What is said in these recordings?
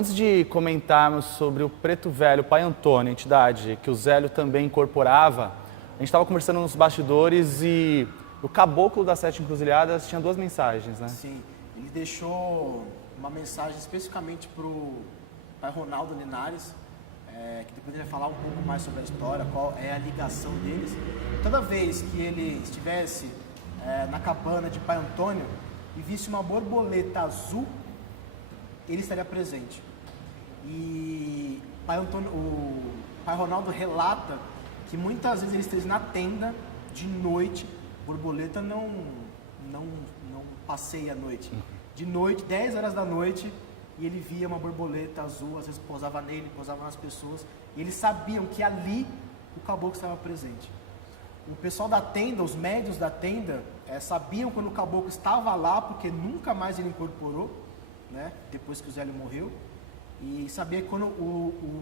antes de comentarmos sobre o Preto Velho, Pai Antônio, entidade que o Zélio também incorporava, a gente estava conversando nos bastidores e o caboclo das Sete Encruzilhadas tinha duas mensagens, né? Sim, ele deixou uma mensagem especificamente para o Pai Ronaldo Linares, que depois ele vai falar um pouco mais sobre a história, qual é a ligação deles. Toda vez que ele estivesse na cabana de Pai Antônio e visse uma borboleta azul, ele estaria presente. E o Pai Ronaldo relata que muitas vezes ele esteve na tenda de noite, borboleta não passeia à noite. De noite, 10 horas da noite, e ele via uma borboleta azul, às vezes pousava nele, pousava nas pessoas, e eles sabiam que ali o caboclo estava presente. O pessoal da tenda, os médios da tenda, sabiam quando o caboclo estava lá, porque nunca mais ele incorporou, né, depois que o Zélio morreu, e sabia que quando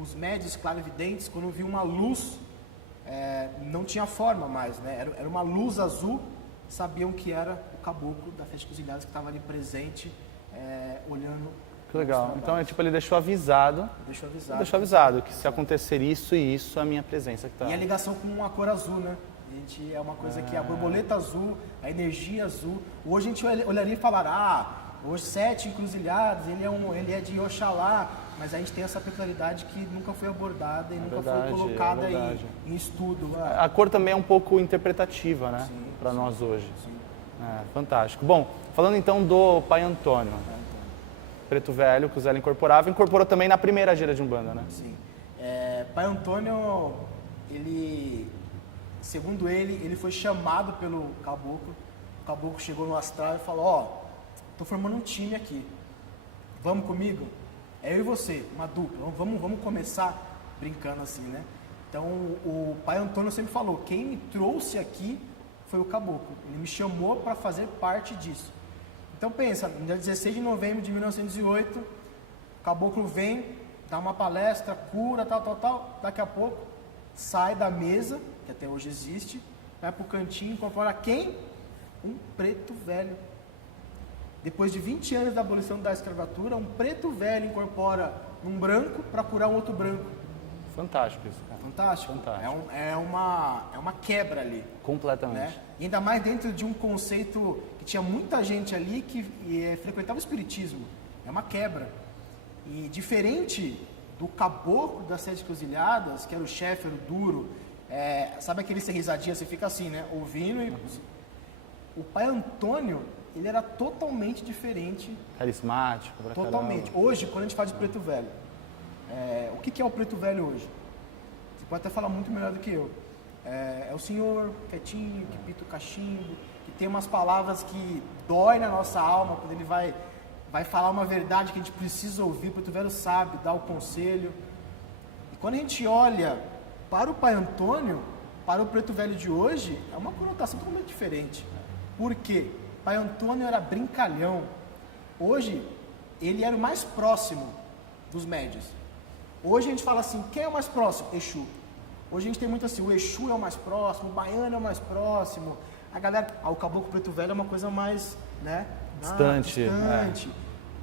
os médios clarividentes, quando viam uma luz, não tinha forma mais, né, era uma luz azul, sabiam que era o caboclo das Sete Encruzilhadas que estava ali presente, olhando. Que legal. Então, ele deixou avisado. Deixou avisado que se acontecer isso e isso, a minha presença que está. E a ligação com a cor azul, né? É uma coisa que a borboleta azul, a energia azul. Hoje a gente olharia e falaria, hoje Sete Encruzilhadas, ele é de Oxalá, mas a gente tem essa peculiaridade que nunca foi abordada e nunca foi colocada em estudo. A cor também é um pouco interpretativa, né? Para nós hoje. Sim. Fantástico. Bom, falando então do Pai Antônio. Preto Velho, que o Zélio incorporou também na primeira gira de Umbanda, né? Sim. Pai Antônio, segundo ele foi chamado pelo caboclo. O caboclo chegou no astral e falou, tô formando um time aqui, vamos comigo? É eu e você, uma dupla, vamos começar brincando assim, né? Então, o Pai Antônio sempre falou, quem me trouxe aqui foi o caboclo, ele me chamou para fazer parte disso. Então pensa, no dia 16 de novembro de 1908, o caboclo vem, dá uma palestra, cura, tal, daqui a pouco sai da mesa, que até hoje existe, vai pro cantinho, incorpora quem? Um preto velho. Depois de 20 anos da abolição da escravatura, um preto velho incorpora um branco para curar um outro branco. Fantástico isso, cara. Fantástico. É uma quebra ali. Completamente. Né? E ainda mais dentro de um conceito que tinha muita gente ali que frequentava o espiritismo. É uma quebra. E diferente do caboclo das Sete Encruzilhadas, que era o chefe, era o duro, sabe aquele ser risadinha, você fica assim, né? Ouvindo e... O Pai Antônio, ele era totalmente diferente. Carismático. Totalmente. Caramba. Hoje, quando a gente fala de preto velho, o que é o preto velho hoje? Você pode até falar muito melhor do que eu. É o senhor quietinho, que pita o cachimbo, que tem umas palavras que dói na nossa alma, quando ele vai falar uma verdade que a gente precisa ouvir, o preto velho sabe, dá o conselho. E quando a gente olha para o Pai Antônio, para o preto velho de hoje, é uma conotação totalmente diferente. Por quê? Pai Antônio era brincalhão. Hoje, ele era o mais próximo dos médios. Hoje a gente fala assim, quem é o mais próximo? Exu. Hoje a gente tem muito assim, o Exu é o mais próximo, o Baiano é o mais próximo. A galera, o Caboclo Preto Velho é uma coisa mais, né? Distante.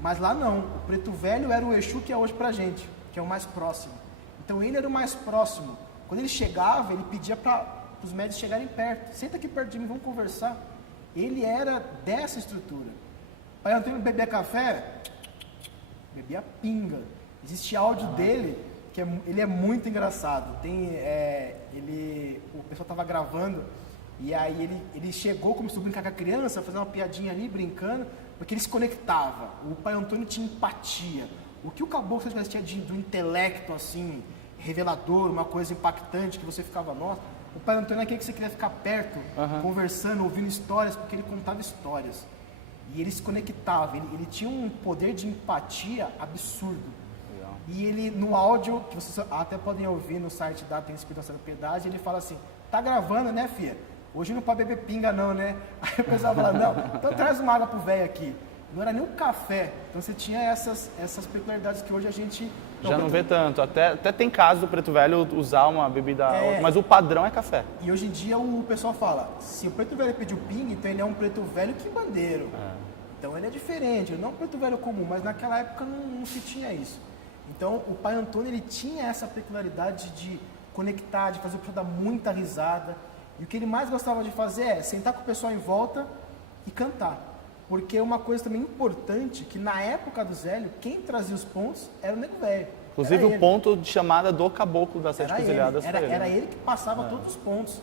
Mas lá não, o Preto Velho era o Exu que é hoje pra gente, que é o mais próximo. Então ele era o mais próximo. Quando ele chegava, ele pedia para os médios chegarem perto. Senta aqui perto de mim, vamos conversar. Ele era dessa estrutura. Pai Antônio bebia café, bebia pinga. Existe áudio dele, que ele é muito engraçado. O pessoal estava gravando, e aí ele chegou, começou a brincar com a criança, fazer uma piadinha ali, brincando, porque ele se conectava. O Pai Antônio tinha empatia. O que o Caboclo tinha do intelecto, assim, revelador, uma coisa impactante, que você ficava, nossa... O Pai Antônio é aquele que você queria ficar perto, conversando, ouvindo histórias, porque ele contava histórias. E ele se conectava, ele tinha um poder de empatia absurdo. Legal. E ele, no áudio, que vocês até podem ouvir no site da Tem Espírito da Piedade, ele fala assim, tá gravando, né, filha? Hoje não pode beber pinga não, né? Aí o pessoal fala, não, então traz uma água pro velho aqui. Não era nem um café. Então você tinha essas peculiaridades que hoje a gente... Já não vê tanto. Até tem caso do Preto Velho usar uma bebida, mas o padrão é café. E hoje em dia o pessoal fala, se o Preto Velho pediu pinga, então ele é um Preto Velho quimbandeiro. Então ele é diferente, ele não é um Preto Velho comum, mas naquela época não se tinha isso. Então, o Pai Antônio, ele tinha essa peculiaridade de conectar, de fazer o pessoal dar muita risada. E o que ele mais gostava de fazer é sentar com o pessoal em volta e cantar. Porque uma coisa também importante, que na época do Zélio, quem trazia os pontos era o Nego Velho. Inclusive o ponto de chamada do caboclo das Sete Encruzilhadas foi ele. Era ele que passava todos os pontos.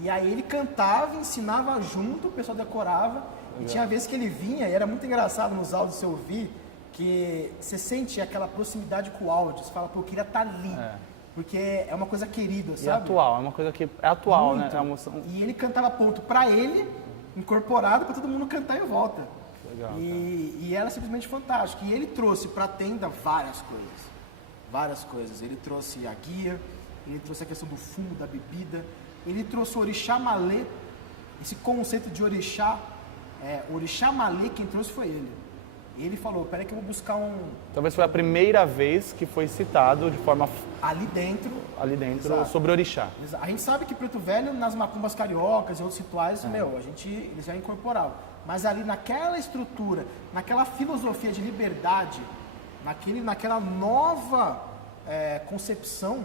E aí ele cantava, ensinava junto, o pessoal decorava. E tinha vezes que ele vinha, e era muito engraçado nos áudios você ouvir, que você sente aquela proximidade com o áudio. Você fala, pô, eu queria estar ali. Porque é uma coisa querida, sabe? E atual, é uma coisa que é atual, muito. né? É uma emoção. E ele cantava ponto pra ele, incorporado, para todo mundo cantar em volta. Legal, E era simplesmente fantástico. E ele trouxe para a tenda várias coisas. Várias coisas. Ele trouxe a guia, ele trouxe a questão do fumo, da bebida, ele trouxe o orixá malê. Esse conceito de orixá, orixá malê, quem trouxe foi ele. Ele falou, peraí que eu vou buscar um... Talvez foi a primeira vez que foi citado de forma... Ali dentro, Exato. Sobre orixá. A gente sabe que Preto Velho, nas macumbas cariocas e outros rituais, eles já incorporavam. Mas ali naquela estrutura, naquela filosofia de liberdade, naquela nova concepção,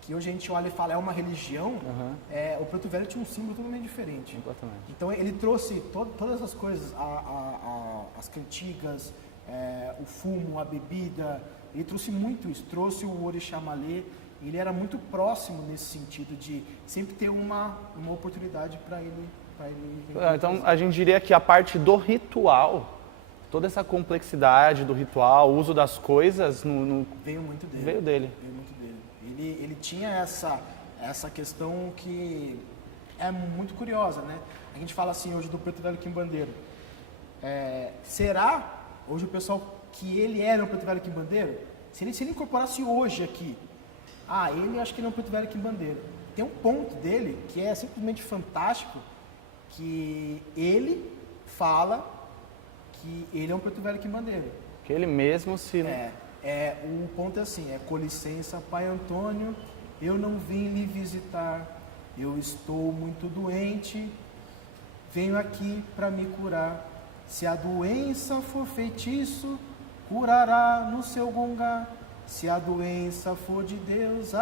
que hoje a gente olha e fala é uma religião, o Preto Velho tinha um símbolo totalmente diferente. Exatamente. Então ele trouxe todas as coisas, as cantigas, o fumo, a bebida, ele trouxe muito isso, trouxe o orixá malê, ele era muito próximo nesse sentido de sempre ter uma oportunidade para ele. Então a gente diria que a parte do ritual, toda essa complexidade do ritual, o uso das coisas, veio muito dele. Veio dele. Veio muito dele. Ele tinha essa questão que é muito curiosa, né? A gente fala assim hoje do Preto Velho Quimbandeiro. Será, hoje o pessoal, que ele era um Preto Velho Quimbandeiro? Se ele incorporasse hoje aqui, ele acho que ele é um Preto Velho Quimbandeiro. Tem um ponto dele que é simplesmente fantástico, que ele fala que ele é um Preto Velho Quimbandeiro. Que ele mesmo se... O ponto é assim, com licença, Pai Antônio, eu não vim lhe visitar, eu estou muito doente, venho aqui para me curar. Se a doença for feitiço, curará no seu gongar. Se a doença for de Deus,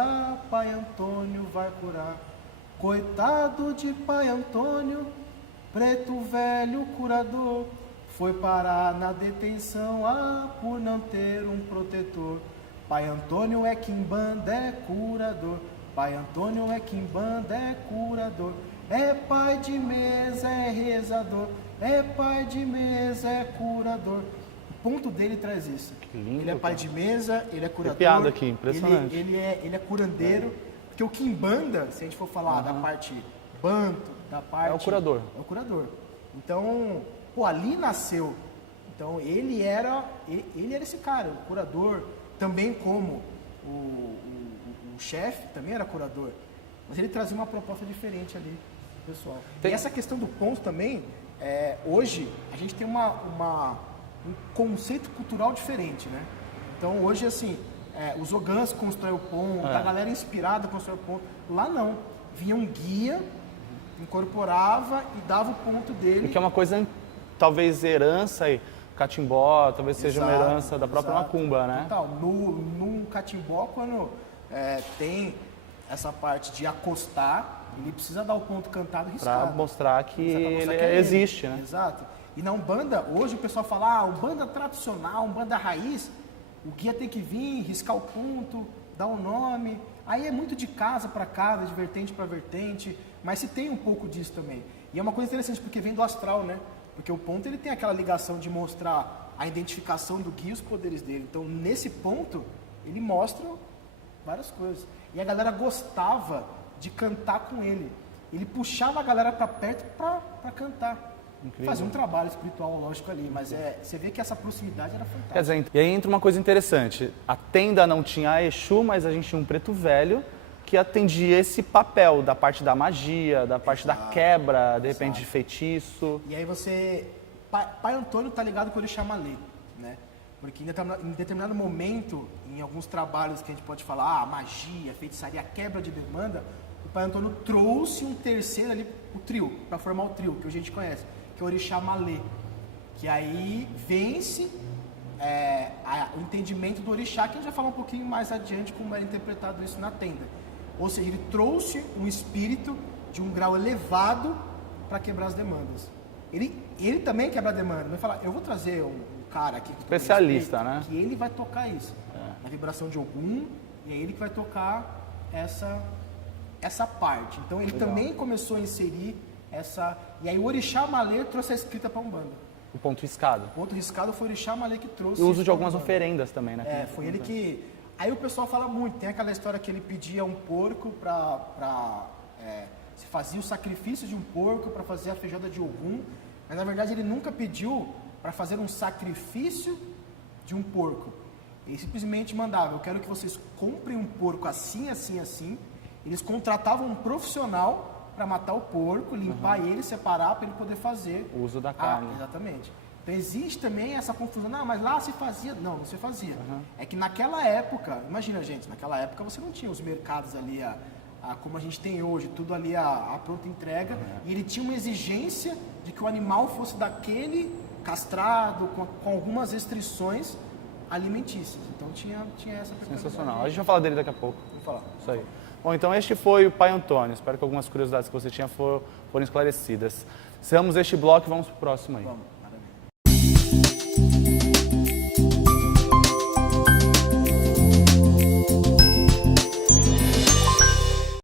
Pai Antônio vai curar. Coitado de Pai Antônio, Preto Velho curador, foi parar na detenção, por não ter um protetor. Pai Antônio é quimbanda, é curador. Pai Antônio é quimbanda, é curador. É pai de mesa, é rezador. É pai de mesa, é curador. O ponto dele traz isso. Que lindo, ele é pai de mesa, ele é curador. Piada aqui, impressionante. Ele é curandeiro. Porque o quimbanda, se a gente for falar da parte banto, da parte... É o curador. É o curador. Então... ali nasceu. Então ele era esse cara, o curador, também como o chefe, também era curador. Mas ele trazia uma proposta diferente ali, pessoal. E essa questão do ponto também, hoje a gente tem um conceito cultural diferente, né? Então hoje assim, os ogãs constroem o ponto, a galera inspirada constrói o ponto. Lá não, vinha um guia, incorporava e dava o ponto dele. Que é uma coisa... Talvez herança e catimbó, talvez seja uma herança da própria macumba, né? Total. No catimbó, quando tem essa parte de acostar, ele precisa dar o ponto cantado e riscado. Para mostrar que ele existe, né? Exato. E na Umbanda, hoje o pessoal fala, Umbanda tradicional, Umbanda raiz, o guia tem que vir, riscar o ponto, dar o nome. Aí é muito de casa para casa, de vertente para vertente, mas se tem um pouco disso também. E é uma coisa interessante, porque vem do astral, né? Porque o ponto ele tem aquela ligação de mostrar a identificação do guia e os poderes dele. Então, nesse ponto, ele mostra várias coisas. E a galera gostava de cantar com ele. Ele puxava a galera para perto para cantar. Incrível. Fazia um trabalho espiritual, lógico, ali. Mas você vê que essa proximidade era fantástica. Quer dizer, e aí entra uma coisa interessante. A tenda não tinha a Exu, mas a gente tinha um Preto Velho que atendia esse papel da parte da magia, da parte da quebra, de repente de feitiço. E aí Pai Antônio tá ligado com o orixá malê, né? Porque em determinado momento, em alguns trabalhos que a gente pode falar, magia, feitiçaria, quebra de demanda, o Pai Antônio trouxe um terceiro ali, o trio, para formar o trio, que a gente conhece, que é o orixá malê, que aí vence o entendimento do orixá, que a gente vai falar um pouquinho mais adiante como era interpretado isso na tenda. Ou seja, ele trouxe um espírito de um grau elevado para quebrar as demandas. Ele também quebra a demanda. Vai falar, eu vou trazer um cara aqui que especialista, respeito, né? Que ele vai tocar isso. Na vibração de Ogum, e é ele que vai tocar essa parte. Então ele também começou a inserir essa... E aí o Orixá Malê trouxe a escrita para Umbanda. O ponto riscado. O ponto riscado foi o Orixá Malê que trouxe. E o uso de pra algumas Umbanda. oferendas também, né? Foi ele que... Aí o pessoal fala muito, tem aquela história que ele pedia um porco se fazia o sacrifício de um porco para fazer a feijoada de Ogum, mas na verdade ele nunca pediu para fazer um sacrifício de um porco. Ele simplesmente mandava, eu quero que vocês comprem um porco assim, assim, assim. Eles contratavam um profissional para matar o porco, limpar ele, separar para ele poder fazer o uso da carne. Exatamente. Então existe também essa confusão, mas lá se fazia. Não se fazia. É que naquela época, imagina gente, naquela época você não tinha os mercados ali, como a gente tem hoje, tudo ali a pronta entrega, e ele tinha uma exigência de que o animal fosse daquele castrado, com algumas restrições alimentícias. Então tinha essa peculiaridade. Sensacional. A gente vai falar dele daqui a pouco. Vou falar. Isso aí. Bom, então este foi o Pai Antônio. Espero que algumas curiosidades que você tinha foram esclarecidas. Encerramos este bloco e vamos para o próximo aí. Vamos.